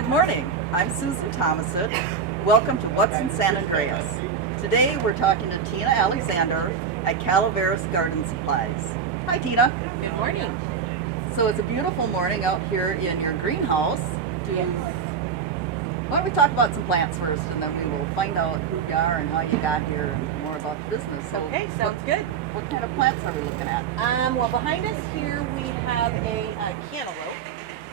Good morning. I'm Susan Thomason. Welcome to What's in San Andreas. Today we're talking to Tina Alexander at Calaveras Garden Supplies. Hi Tina. Good morning. So it's a beautiful morning out here in your greenhouse. Why don't we talk about some plants first, and then we will find out who you are and how you got here and more about the business. So Okay, sounds good. What kind of plants are we looking at? Well, behind us here we have a cantaloupe,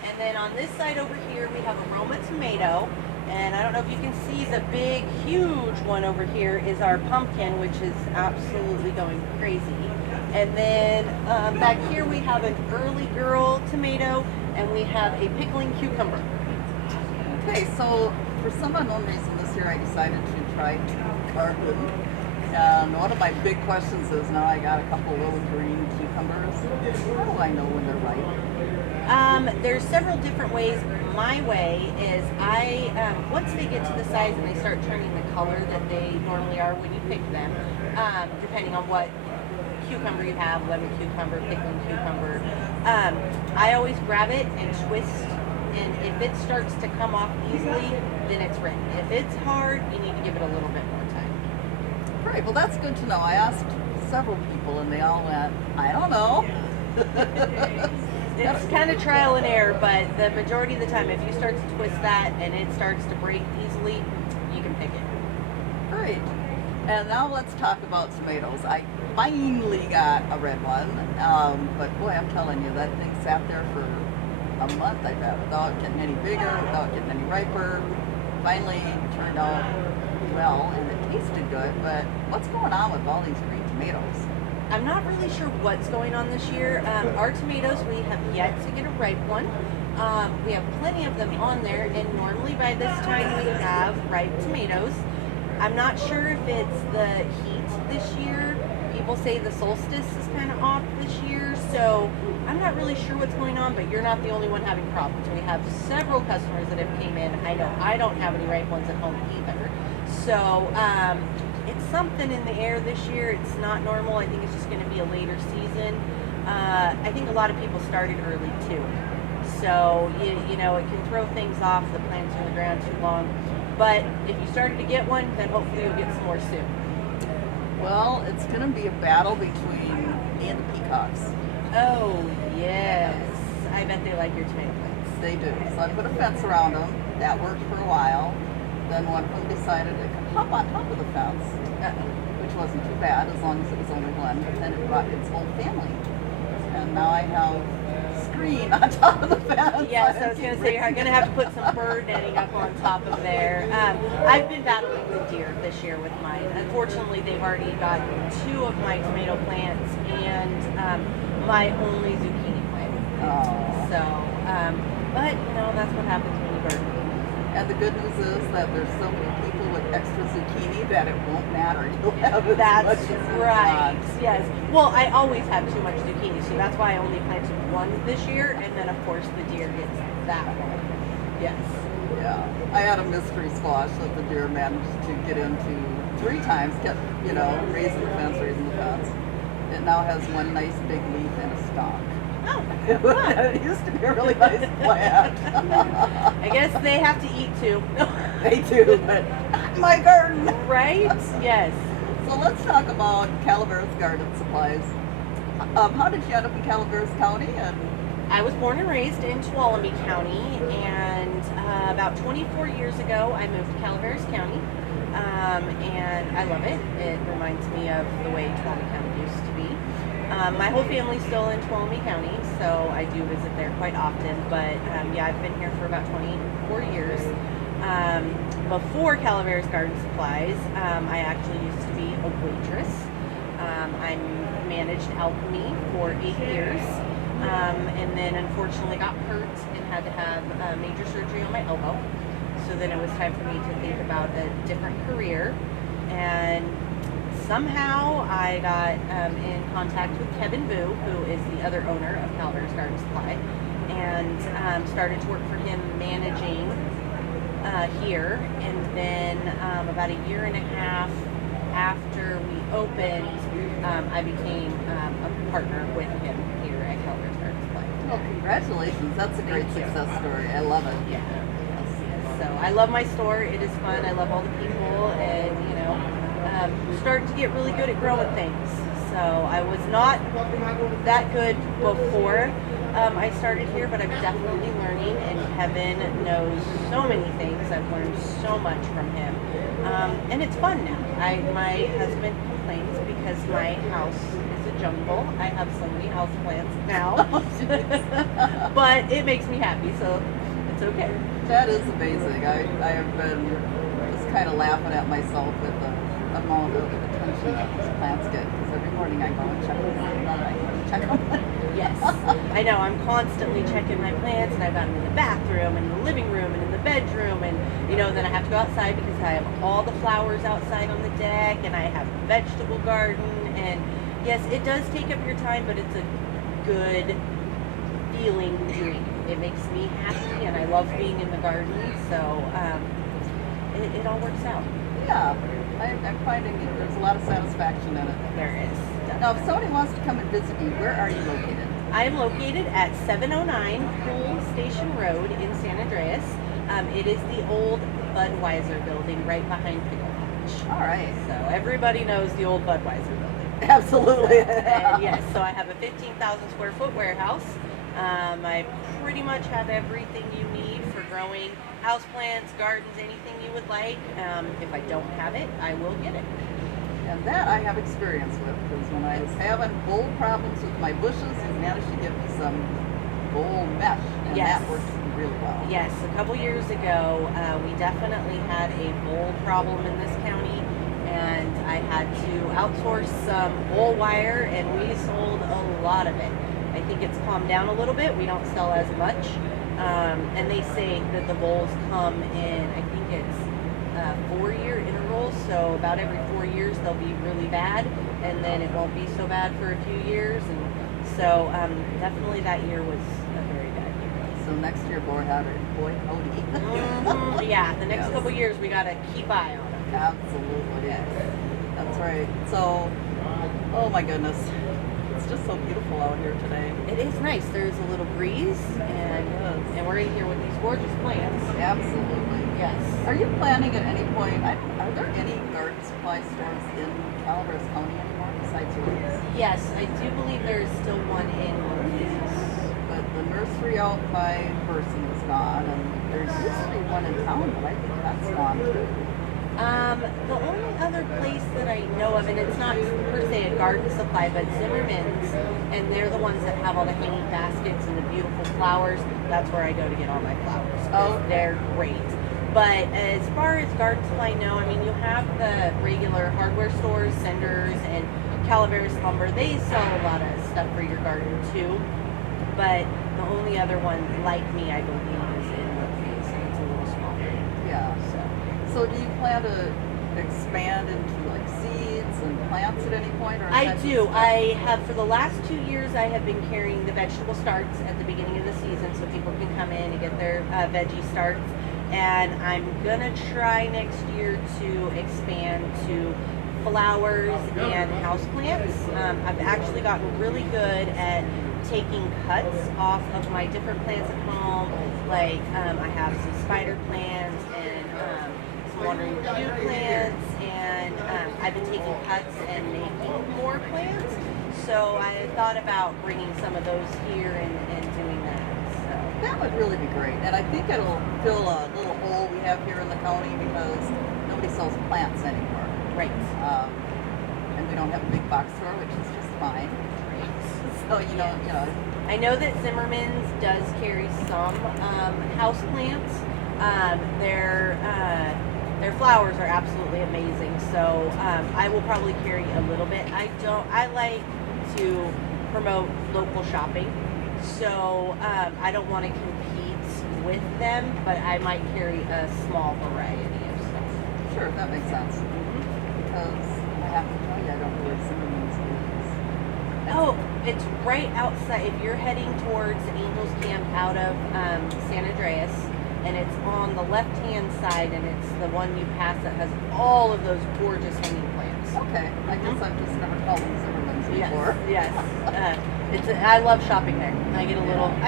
and then on this side over here we have a Roma tomato, and I don't know if you can see the big, huge one over here is our pumpkin, which is absolutely going crazy. And then back here we have an early girl tomato, and we have a pickling cucumber. Okay, so for some unknown reason this year I decided to try to garden. And one of my big questions is, now I got a couple little green cucumbers. How do I know when they're ripe? There's several different ways. My way is once they get to the size and they start turning the color that they normally are when you pick them, depending on what cucumber you have, lemon cucumber, pickling cucumber, I always grab it and twist. And if it starts to come off easily, then it's ready. If it's hard, you need to give it a little bit more time. Great, well that's good to know. I asked several people and they all went, I don't know. It's kind of trial and error, but the majority of the time, if you start to twist that and it starts to break easily, you can pick it. Great. And now let's talk about tomatoes. I finally got a red one, but boy, I'm telling you, that thing sat there for a month, I bet, without getting any bigger, without getting any riper. Finally turned out well, and it tasted good, but what's going on with all these green tomatoes? I'm not really sure what's going on this year. Our tomatoes, we have yet to get a ripe one. We have plenty of them on there, and normally by this time we have ripe tomatoes. I'm not sure if it's the heat this year. People say the solstice is kind of off this year, so I'm not really sure what's going on, but you're not the only one having problems. We have several customers that have came in. I know I don't have any ripe ones at home either. So it's something in the air this year. It's not normal. I think it's just going to be a later season. I think a lot of people started early too. So, you know, it can throw things off. The plants are in the ground too long. But if you started to get one, then hopefully you'll get some more soon. Well, it's going to be a battle between me and the peacocks. Oh, yes. I bet they like your tomato plants. They do. So I put a fence around them. That worked for a while. Then one of them decided it could hop on top of the fence, which wasn't too bad as long as it was only one. But then it brought its whole family. And now I have screen on top of the fence. Yes, I was going to say, you're going to have to put some bird netting up on top of there. I've been battling with deer this year with mine. Unfortunately, they've already got 2 of my tomato plants and my only zucchini plant. Oh. So, but, you know, that's what happens when you garden. And the good news is that there's so many people with extra zucchini that it won't matter. You'll have as That's much as you right. want. Yes. Well, I always have too much zucchini, so that's why I only planted one this year, and then of course the deer gets that one. Yes. Yeah. I had a mystery squash that the deer managed to get into 3 times, kept, you know, raising the fence. It now has one nice big leaf and a stalk. Oh, It used to be a really nice plant. I guess they have to eat too. They do, but not in my garden. Right? Yes. So let's talk about Calaveras Garden Supplies. How did you end up in Calaveras County? And I was born and raised in Tuolumne County, and about 24 years ago I moved to Calaveras County, and I love it. It reminds me of the way Tuolumne County used to be. My whole family's still in Tuolumne County, so I do visit there quite often, but yeah, I've been here for about 24 years. Before Calaveras Garden Supplies, I actually used to be a waitress. I managed Alchemy for 8 years, and then unfortunately got hurt and had to have major surgery on my elbow. So then it was time for me to think about a different career, and somehow I got in contact with Kevin Boo, who is the other owner of Calaveras Garden Supply, and started to work for him managing here. And then about a year and a half after we opened, I became a partner with him here at Calaveras Garden Supply. well, congratulations. That's a great success story. I love it. Yeah. I love my store. It is fun. I love all the people, and starting to get really good at growing things. So I was not that good before I started here, but I'm definitely learning, and Kevin knows so many things. I've learned so much from him, and it's fun now. My husband complains because my house is a jungle. I have so many house plants now, but it makes me happy, so it's okay. That is amazing. I have been just kind of laughing at myself with the amount of attention that these plants get, because every morning I go and check them out, and I go and check them. Yes, I know. I'm constantly checking my plants, and I've got them in the bathroom, and in the living room, and in the bedroom, and then I have to go outside because I have all the flowers outside on the deck, and I have a vegetable garden, and yes, it does take up your time, but it's a good feeling doing it. It makes me happy, and I love being in the garden, so it all works out. Yeah, I'm finding there's a lot of satisfaction in it. There is. Now, if somebody wants to come and visit you, where are you located? I am located at 709 Pool Station Road in San Andreas. It is the old Budweiser building right behind Pickle Patch. All right. So everybody knows the old Budweiser building. Absolutely. And yes, so I have a 15,000 square foot warehouse. I pretty much have everything you need for growing houseplants, gardens, anything you would like. If I don't have it, I will get it. And that I have experience with, because when I was having bowl problems with my bushes, you managed to give me some bowl mesh, and Yes. that worked really well. Yes, a couple years ago, we definitely had a bowl problem in this county, and I had to outsource some bowl wire, and we sold a lot of it. I think it's calmed down a little bit. We don't sell as much, and they say that the bowls come in, I think it's 4-year intervals, so about every 4 years they'll be really bad, and then it won't be so bad for a few years, and so definitely that year was a very bad year. So next year, boy howdy. Yeah, the next Yes. couple years we gotta keep eye on them. Absolutely. Yes. That's right. So, oh my goodness, it's just so beautiful out here today. It is nice. There's a little breeze, and we're in here with these gorgeous plants. Absolutely. Yes. Are you planning at any point? Are there any garden supply stores in Calaveras County anymore besides yours? Yes, I do believe there is still one in Louise. But the nursery out by Person is gone, and there's used to be one in town, but I think that's gone too. The only other place that I know of, and it's not per se a garden supply, but Zimmerman's, and they're the ones that have all the hanging baskets and the beautiful flowers. That's where I go to get all my flowers. Oh, They're great. But as far as garden supply, no. I mean, you have the regular hardware stores, Senders, and Calaveras Lumber. They sell a lot of stuff for your garden too. But the only other one like me, I believe, is in Louise, and it's a little smaller. Yeah. So do you plan to expand into like seeds and plants at any point? Or I do. I have, for the last 2 years, I have been carrying the vegetable starts at the beginning of the season so people can come in and get their veggie starts. And I'm going to try next year to expand to flowers and houseplants. I've actually gotten really good at taking cuts off of my different plants at home. Like I have some spider plants and some wandering Jew plants, and I've been taking cuts and making more plants. So I thought about bringing some of those here and doing that. So that would really be great, and I think it'll fill a little hole we have here in the county because nobody sells plants anymore. Right. And we don't have a big box store, which is just fine. So you know. I know that Zimmerman's does carry some house plants. Their flowers are absolutely amazing. So I will probably carry a little bit. I like to promote local shopping. So I don't want to compete with them, but I might carry a small variety of stuff. Sure, that makes sense. Because I have to tell you, I don't know where Zimmerman's is. Oh, it's right outside. If you're heading towards Angels Camp out of San Andreas, and it's on the left-hand side, and it's the one you pass that has all of those gorgeous hanging plants. Okay, I guess I've just never called them Zimmerman's before. Yes. I love shopping there. I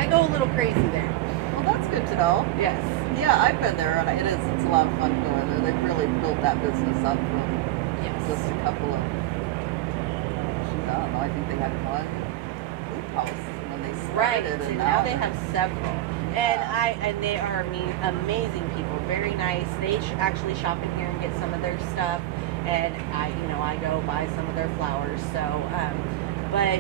go a little crazy there. Well, that's good to know. Yes. Yeah, I've been there, and it's a lot of fun going there. They've really built that business up from just a couple of, I don't know, I think they had one hoop house when they started. Right, and and now they have several. And they are amazing people, very nice. They actually shop in here and get some of their stuff, and I go buy some of their flowers. So, but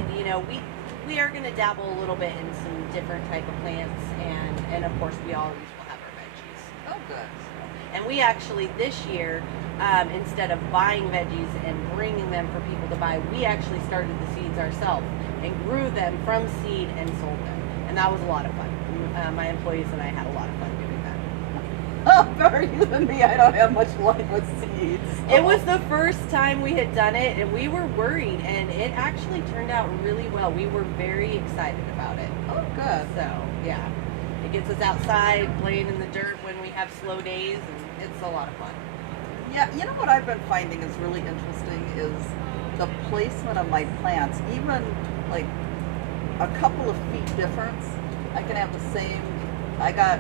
we are going to dabble a little bit in some different type of plants, and of course we always will have our veggies. Oh, good. And we actually this year, instead of buying veggies and bringing them for people to buy, we actually started the seeds ourselves and grew them from seed and sold them, and that was a lot of fun. My employees and I had a lot of fun doing that. Oh, better you than me. I don't have much luck with seeds. So. It was the first time we had done it, and we were worried, and it actually turned out really well. We were very excited about it. Oh, good. So, yeah. It gets us outside, playing in the dirt when we have slow days, and it's a lot of fun. Yeah, you know what I've been finding is really interesting is the placement of my plants. Even like a couple of feet difference, I can have the same. I got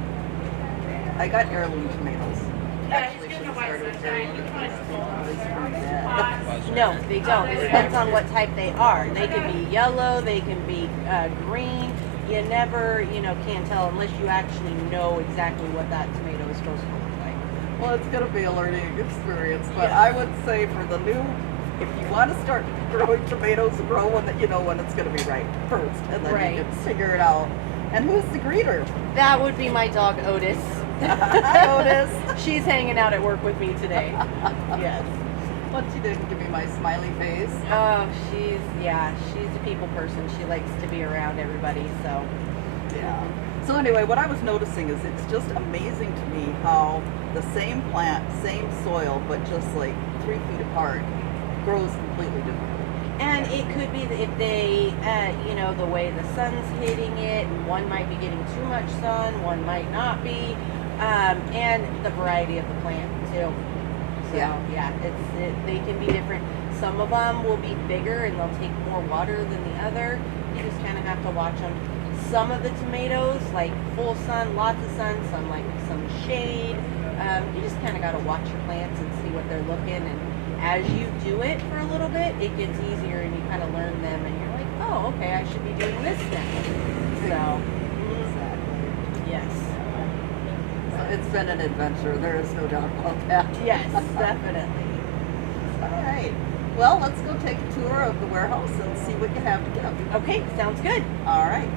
heirloom tomatoes. Actually, should have started with heirloom tomatoes. No, they don't. It depends on what type they are. They can be yellow, they can be green. You never, can't tell unless you actually know exactly what that tomato is supposed to look like. Well, it's going to be a learning experience, but I would say for the new, if you want to start growing tomatoes, grow one that you know when it's going to be right first, and then you can figure it out. And who's the greeter? That would be my dog, Otis. Hi, Otis. She's hanging out at work with me today. Yes. But she didn't give me my smiley face. Oh, she's a people person. She likes to be around everybody, so. Yeah. So anyway, what I was noticing is it's just amazing to me how the same plant, same soil, but just like 3 feet apart, grows completely different. And it could be that if they, the way the sun's hitting it, one might be getting too much sun, one might not be, and the variety of the plant too. So they can be different. Some of them will be bigger and they'll take more water than the other. You just kind of have to watch them. Some of the tomatoes like full sun, lots of sun, some like some shade. You just kind of got to watch your plants and see what they're looking, and as you do it for a little bit, it gets easier and you kind of learn them and you're like, oh, okay, I should be doing this now. So, yes. So it's been an adventure. There is no doubt about that. Yes, definitely. All right. Well, let's go take a tour of the warehouse and see what you have to give. Okay, sounds good. All right.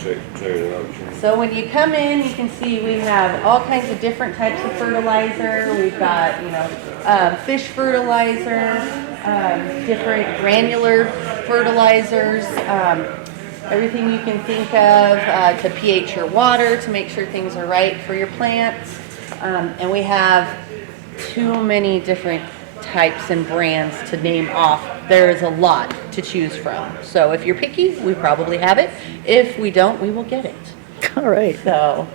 Check it out. So when you come in, you can see we have all kinds of different types of fertilizer. We've got, fish fertilizer, different granular fertilizers, everything you can think of to pH your water to make sure things are right for your plants. And we have too many different types and brands to name off. There is a lot to choose from. So if you're picky, we probably have it. If we don't, we will get it. All right. So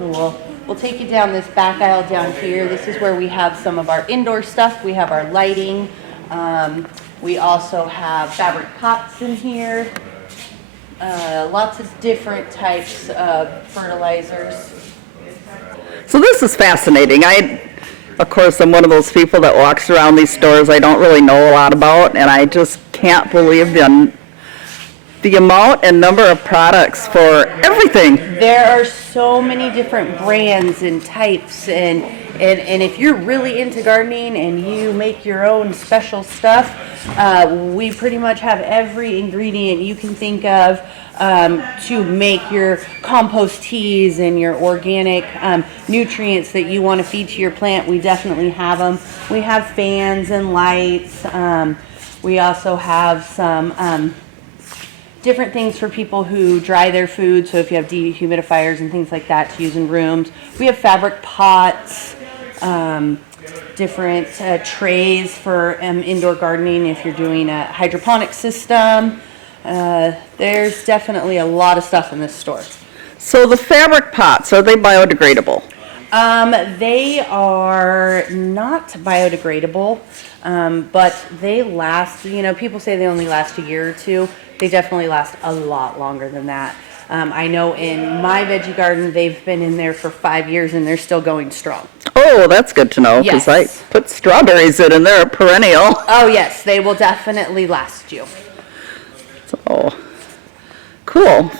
we'll take you down this back aisle down here. This is where we have some of our indoor stuff. We have our lighting. We also have fabric pots in here. Lots of different types of fertilizers. So this is fascinating. Of course, I'm one of those people that walks around these stores I don't really know a lot about, and I just can't believe the amount and number of products for everything. There are so many different brands and types, and if you're really into gardening and you make your own special stuff, we pretty much have every ingredient you can think of to make your compost teas and your organic nutrients that you want to feed to your plant. We definitely have them. We have fans and lights. We also have some different things for people who dry their food. So if you have dehumidifiers and things like that to use in rooms. We have fabric pots, different trays for indoor gardening if you're doing a hydroponic system. There's definitely a lot of stuff in this store. So the fabric pots, are they biodegradable? They are not biodegradable, but they last, people say they only last a year or two. They definitely last a lot longer than that. I know in my veggie garden, they've been in there for 5 years and they're still going strong. Oh, that's good to know, because I Yes. put strawberries in and they're a perennial. Oh yes, they will definitely last you. Oh, cool.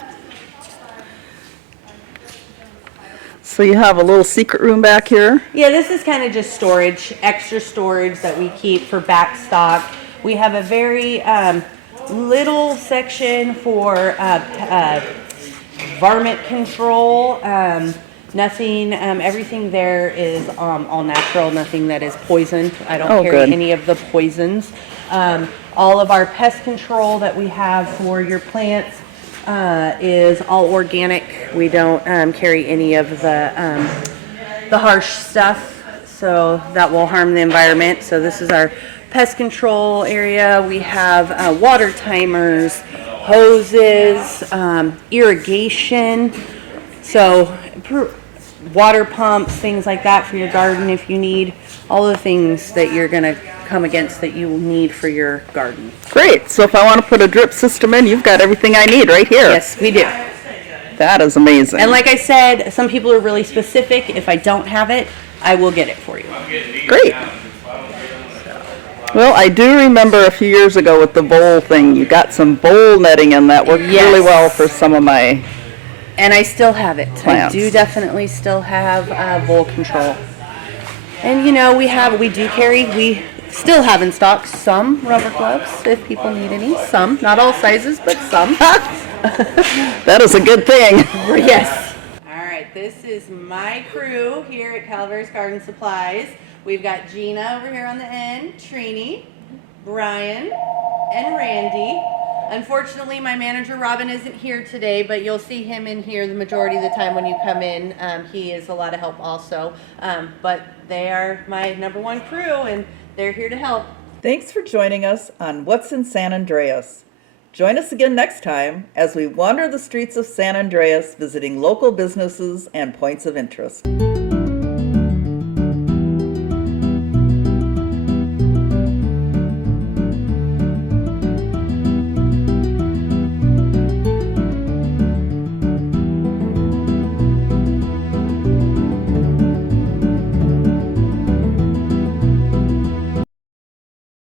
So you have a little secret room back here? Yeah, this is kind of just storage, extra storage that we keep for back stock. We have a very little section for Varmint Control. Nothing, everything there is all natural, nothing that is poisoned. I don't Oh, carry good. any of the poisons. All of our pest control that we have for your plants is all organic. We don't carry any of the harsh stuff, so that will harm the environment. So this is our pest control area. We have water timers, hoses, irrigation, so water pumps, things like that for your garden if you need. All the things that you're going to come against that you will need for your garden. Great, so if I want to put a drip system in, you've got everything I need right here. Yes, we do. That is amazing. And like I said, some people are really specific. If I don't have it, I will get it for you. Great. Well, I do remember a few years ago with the vole thing, you got some vole netting in that worked Yes. really well for some of my And I still have it. plants. I do definitely still have vole control. And you know, we still have in stock some rubber gloves if people need any. Some, not all sizes, but some. That is a good thing. Yes. All right, this is my crew here at Calaveras Garden Supplies. We've got Gina over here on the end, Trini, Brian, and Randy. Unfortunately, my manager Robin isn't here today, but you'll see him in here the majority of the time when you come in. He is a lot of help also. But they are my number one crew, and they're here to help. Thanks for joining us on What's in San Andreas. Join us again next time as we wander the streets of San Andreas visiting local businesses and points of interest.